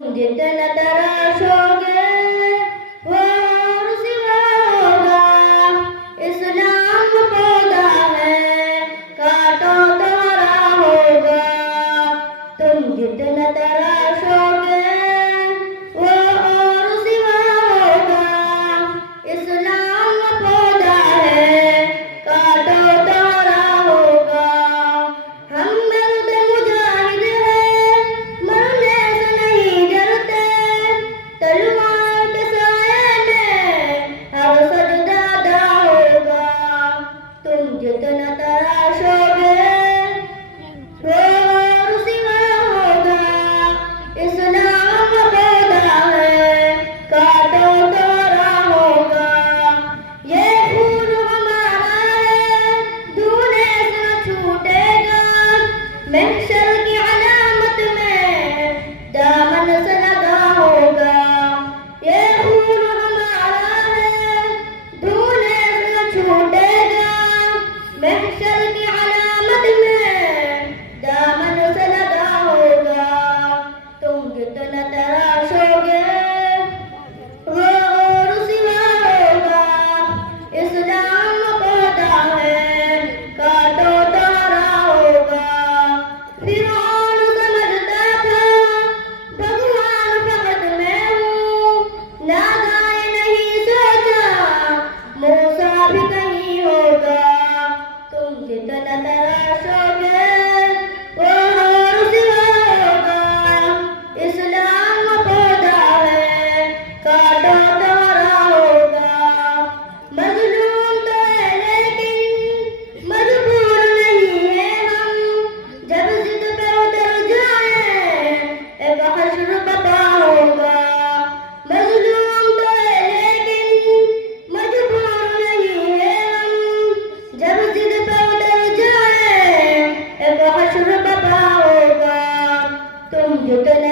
जितना तराशोगे वो और सिवा होगा। इस्लाम पौधा है काटो तो हरा होगा। तुम जितना तराशोगे वो और सिवा होगा। इस्लाम पौधा है काटो तो हरा होगा। हम मर्द मुजाहिद हैं मरने से नहीं डरते। तलवार के साए में हर सजदा अदा होगा। तुम जितना तराशोगे वो और सिवा होगा। इस्लाम पौधा है काटो तो हरा होगा। ये खून हमारा है दूने से न छूटेगा। महशर की अलामत में दामन से लगा होगा। ये खून हमारा है दूने से न छूटेगा। महशर की अलामत में दामन से लगा होगा। तुम जितना तराशोगे वो और सिवा होगा। इस्लाम पौधा है काटो तो हरा होगा। फिरौन समझता था भगवान फकत मैं हूँ। नादाए नहीं सोचा मूसा भी कहीं होगा। तुम जितना तराशोगे वो और सिवा होगा। इस्लाम पौधा है काटो तो हरा होगा। मजलूम तो है लेकिन मजबूर नहीं है हम। जब जिद पे उतर जाए एक हश्र बता होगा। मजलूम तो है लेकिन मजबूर नहीं है हम। जब जिद पे उतर जाए एक हश्र बता होगा। तुम जितने